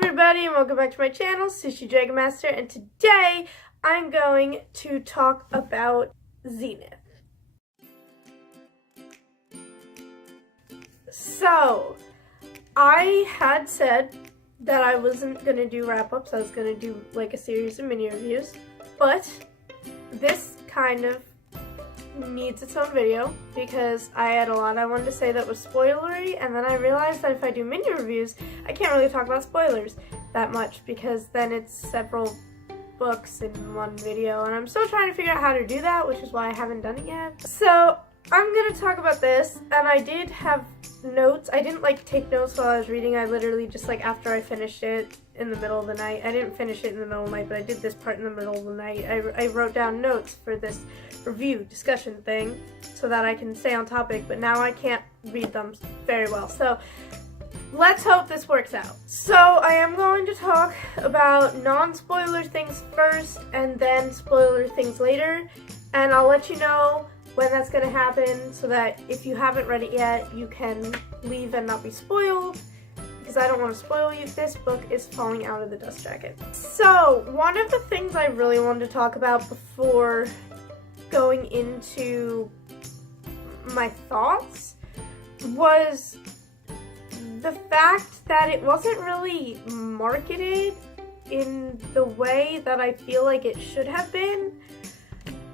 everybody, and welcome back to my channel, sushidragonmaster, and today I'm going to talk about Zenith. So, I had said that I wasn't going to do wrap-ups, I was going to do like a series of mini-reviews, but this kind of needs its own video because I had a lot I wanted to say that was spoilery, and then I realized that if I do mini reviews I can't really talk about spoilers that much because then it's several books in one video, and I'm still trying to figure out how to do that, which is why I haven't done it yet. So I'm gonna talk about this, and I did have notes. I didn't like take notes while I was reading. I literally just like after I finished it in the middle of the night. I didn't finish it in the middle of the night, but I did this part in the middle of the night. I wrote down notes for this review discussion thing so that I can stay on topic, but now I can't read them very well. So let's hope this works out. So I am going to talk about non-spoiler things first and then spoiler things later, and I'll let you know when that's going to happen so that if you haven't read it yet, you can leave and not be spoiled, because I don't want to spoil you. This book is falling out of the dust jacket. So one of the things I really wanted to talk about before going into my thoughts was the fact that it wasn't really marketed in the way that I feel like it should have been,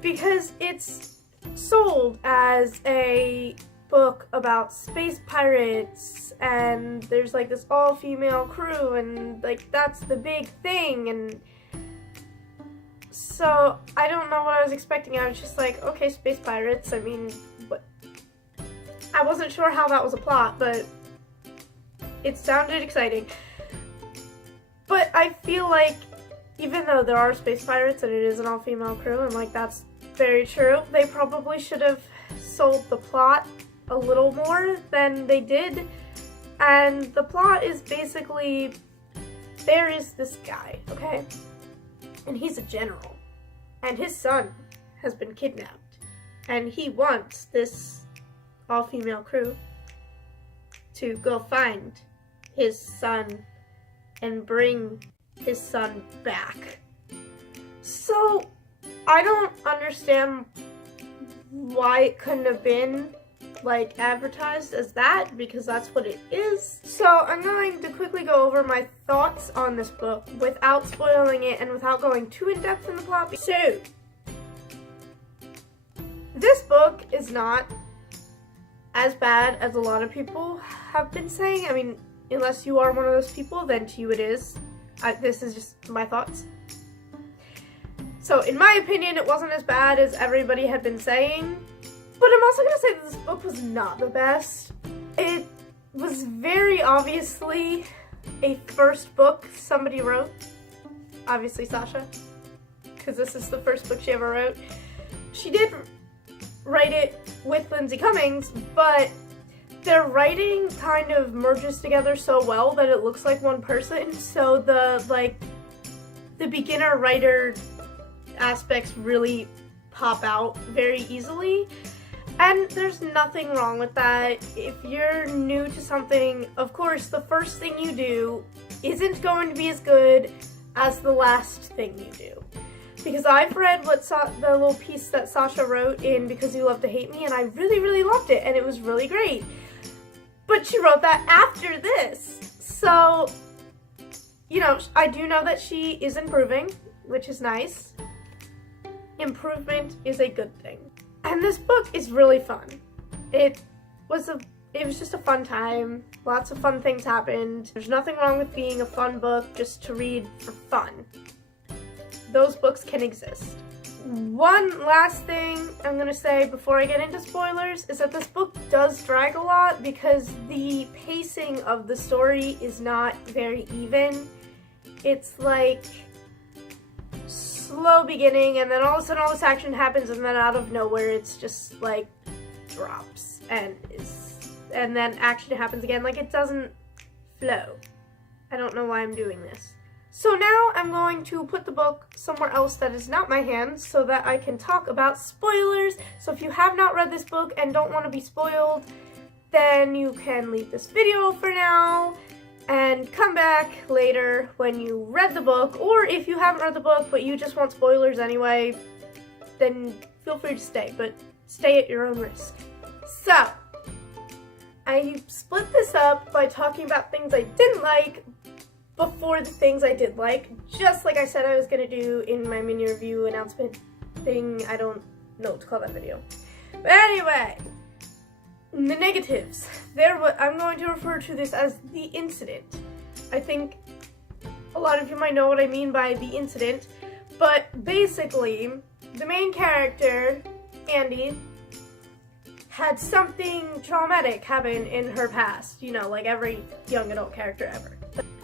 because it's sold as a book about space pirates and there's like this all-female crew and like that's the big thing, and so I don't know what I was expecting. I was just like, okay, space pirates, I mean, what? I wasn't sure how that was a plot, but it sounded exciting. But I feel like even though there are space pirates and it is an all-female crew, and like that's very true, they probably should have sold the plot a little more than they did. And the plot is basically, there is this guy, okay? And he's a general. And his son has been kidnapped. And he wants this all-female crew to go find his son and bring his son back. So I don't understand why it couldn't have been like advertised as that, because that's what it is. So I'm going to quickly go over my thoughts on this book without spoiling it and without going too in depth in the plot. So this book is not as bad as a lot of people have been saying. I mean, unless you are one of those people, then to you it is. This is just my thoughts. So in my opinion, it wasn't as bad as everybody had been saying. But I'm also going to say that this book was not the best. It was very obviously a first book somebody wrote. Obviously Sasha, because this is the first book she ever wrote. She did write it with Lindsay Cummings, but their writing kind of merges together so well that it looks like one person. So the beginner writer aspects really pop out very easily. And there's nothing wrong with that. If you're new to something, of course, the first thing you do isn't going to be as good as the last thing you do. Because I've read what the little piece that Sasha wrote in Because You Love to Hate Me, and I really, really loved it, and it was really great. But she wrote that after this. So, you know, I do know that she is improving, which is nice. Improvement is a good thing. And this book is really fun. It was just a fun time. Lots of fun things happened. There's nothing wrong with being a fun book just to read for fun. Those books can exist. One last thing I'm gonna say before I get into spoilers is that this book does drag a lot because the pacing of the story is not very even. It's like slow beginning, and then all of a sudden all this action happens, and then out of nowhere it's just like drops and then action happens again. Like, it doesn't flow. I don't know why I'm doing this. So now I'm going to put the book somewhere else that is not my hands so that I can talk about spoilers. So if you have not read this book and don't want to be spoiled, then you can leave this video for now and come back later when you read the book, or if you haven't read the book but you just want spoilers anyway, then feel free to stay, but stay at your own risk. So, I split this up by talking about things I didn't like before the things I did like, just like I said I was going to do in my mini review announcement thing. I don't know what to call that video. But anyway, the negatives. I'm going to refer to this as the incident. I think a lot of you might know what I mean by the incident, but basically, the main character, Andy, had something traumatic happen in her past, you know, like every young adult character ever.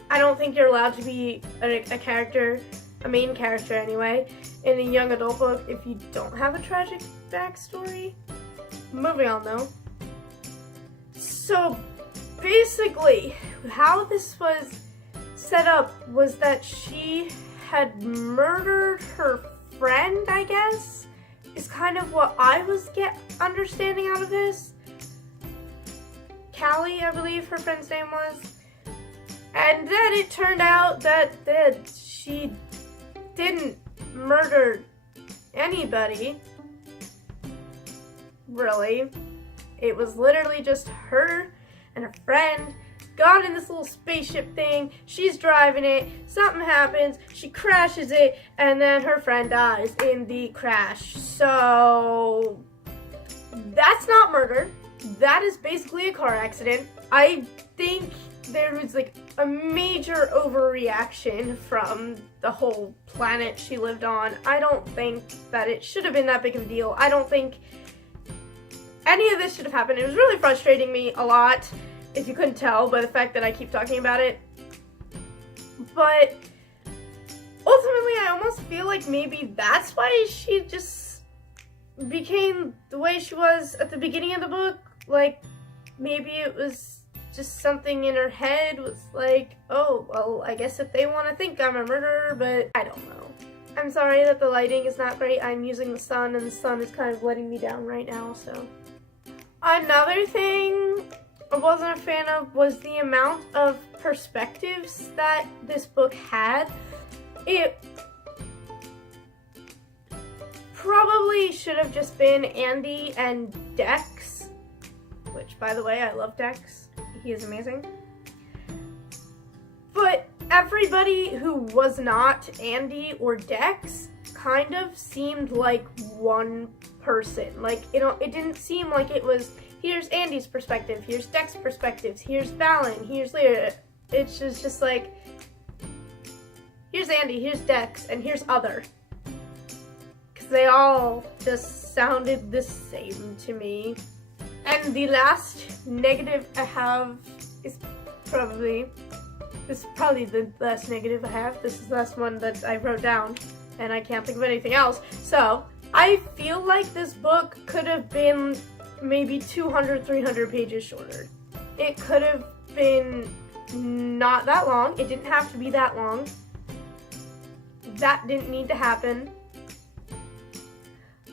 I don't think you're allowed to be a character, a main character anyway, in a young adult book if you don't have a tragic backstory. Moving on though. So basically, how this was set up was that she had murdered her friend, I guess, is kind of what I was understanding out of this. Callie, I believe her friend's name was. And then it turned out that she didn't murder anybody, really. It was literally just her and her friend got in this little spaceship thing, she's driving it, something happens, she crashes it, and then her friend dies in the crash. So, that's not murder. That is basically a car accident. I think there was like a major overreaction from the whole planet she lived on. I don't think that it should have been that big of a deal. I don't think any of this should have happened. It was really frustrating me a lot, if you couldn't tell by the fact that I keep talking about it. But ultimately, I almost feel like maybe that's why she just became the way she was at the beginning of the book. Like, maybe it was just something in her head was like, oh, well, I guess if they want to think I'm a murderer, but I don't know. I'm sorry that the lighting is not great. I'm using the sun, and the sun is kind of letting me down right now, so. Another thing I wasn't a fan of was the amount of perspectives that this book had. It probably should have just been Andy and Dex, which, by the way, I love Dex. He is amazing. But everybody who was not Andy or Dex kind of seemed like one person. Like, it didn't seem like it was, here's Andy's perspective, here's Dex's perspective, here's Valen, here's Lyra. It's just like, here's Andy, here's Dex, and here's other. Because they all just sounded the same to me. And the last negative I have is probably the last negative I have. This is the last one that I wrote down, and I can't think of anything else. So, I feel like this book could have been maybe 200, 300 pages shorter. It could have been not that long. It didn't have to be that long. That didn't need to happen.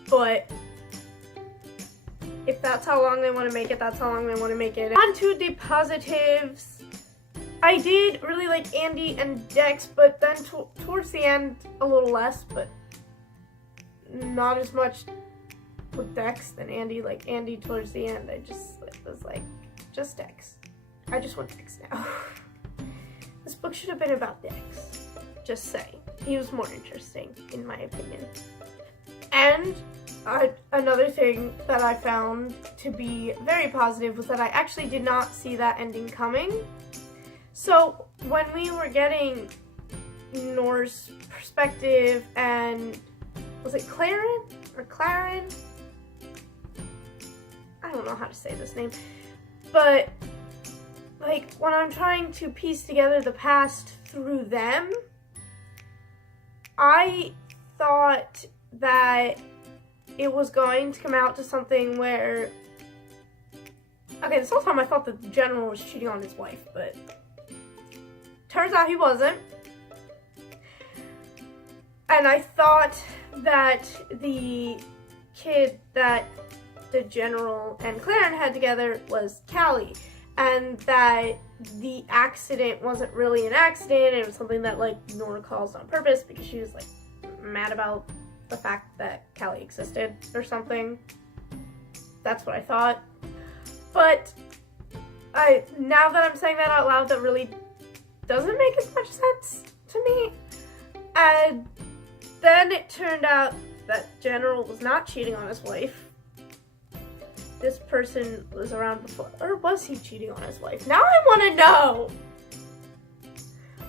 But if that's how long they want to make it, that's how long they want to make it. On to the positives. I did really like Andy and Dex, but then towards the end, a little less, but not as much with Dex than Andy. Like, Andy towards the end, I just was like, just Dex. I just want Dex now. This book should have been about Dex. Just saying. He was more interesting, in my opinion. And another thing that I found to be very positive was that I actually did not see that ending coming. So when we were getting Nora's perspective and, was it Claren or Claren? I don't know how to say this name. But, like, when I'm trying to piece together the past through them, I thought that it was going to come out to something where, okay, this whole time I thought the general was cheating on his wife, but turns out he wasn't. And I thought that the kid that the general and Claren had together was Callie, and that the accident wasn't really an accident. It was something that like Nora caused on purpose because she was like mad about the fact that Callie existed or something. That's what I thought. But now that I'm saying that out loud, that really doesn't make as much sense to me. And then it turned out that General was not cheating on his wife. This person was around before, or was he cheating on his wife? Now I want to know.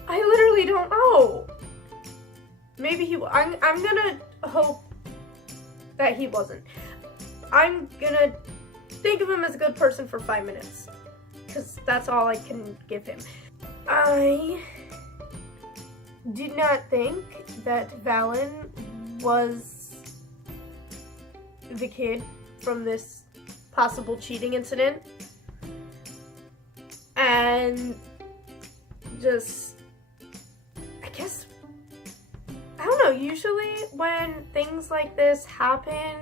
I literally don't know. Maybe he. I'm gonna hope that he wasn't. I'm gonna think of him as a good person for 5 minutes, because that's all I can give him. I did not think that Valen was the kid from this possible cheating incident. And just, I guess, I don't know, usually when things like this happen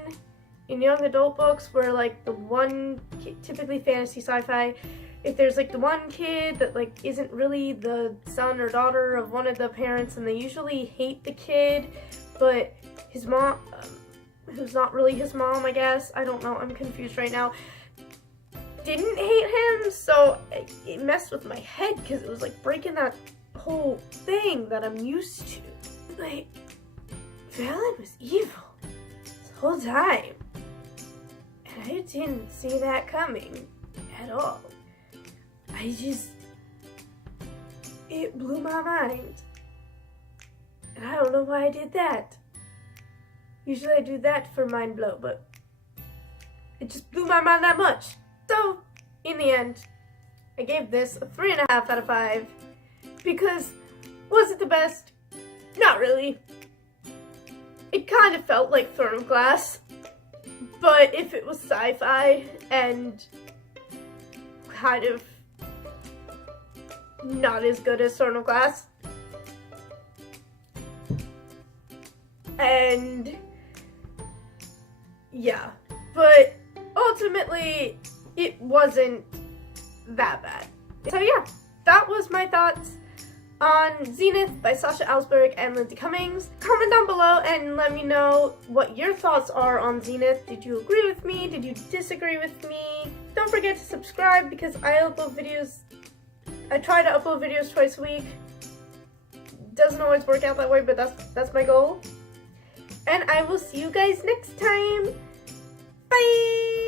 in young adult books where like the one kid, typically fantasy sci-fi, if there's like the one kid that like isn't really the son or daughter of one of the parents, and they usually hate the kid, but his mom, who's not really his mom, I guess, I don't know, I'm confused right now, didn't hate him, so it messed with my head because it was like breaking that whole thing that I'm used to. Like, Valen was evil this whole time, and I didn't see that coming at all. It blew my mind, and I don't know why I did that. Usually I do that for mind blow, but it just blew my mind that much. So, in the end, I gave this a 3.5 out of 5, because was it the best? Not really. It kind of felt like Throne of Glass, but if it was sci-fi and kind of not as good as Throne of Glass, and yeah, but ultimately it wasn't that bad. So yeah, that was my thoughts on Zenith by Sasha Ellsberg and Lindsay Cummings. Comment down below and let me know what your thoughts are on Zenith. Did you agree with me? Did you disagree with me? Don't forget to subscribe because I upload videos. I try to upload videos twice a week. Doesn't always work out that way, but that's my goal. And I will see you guys next time. Bye!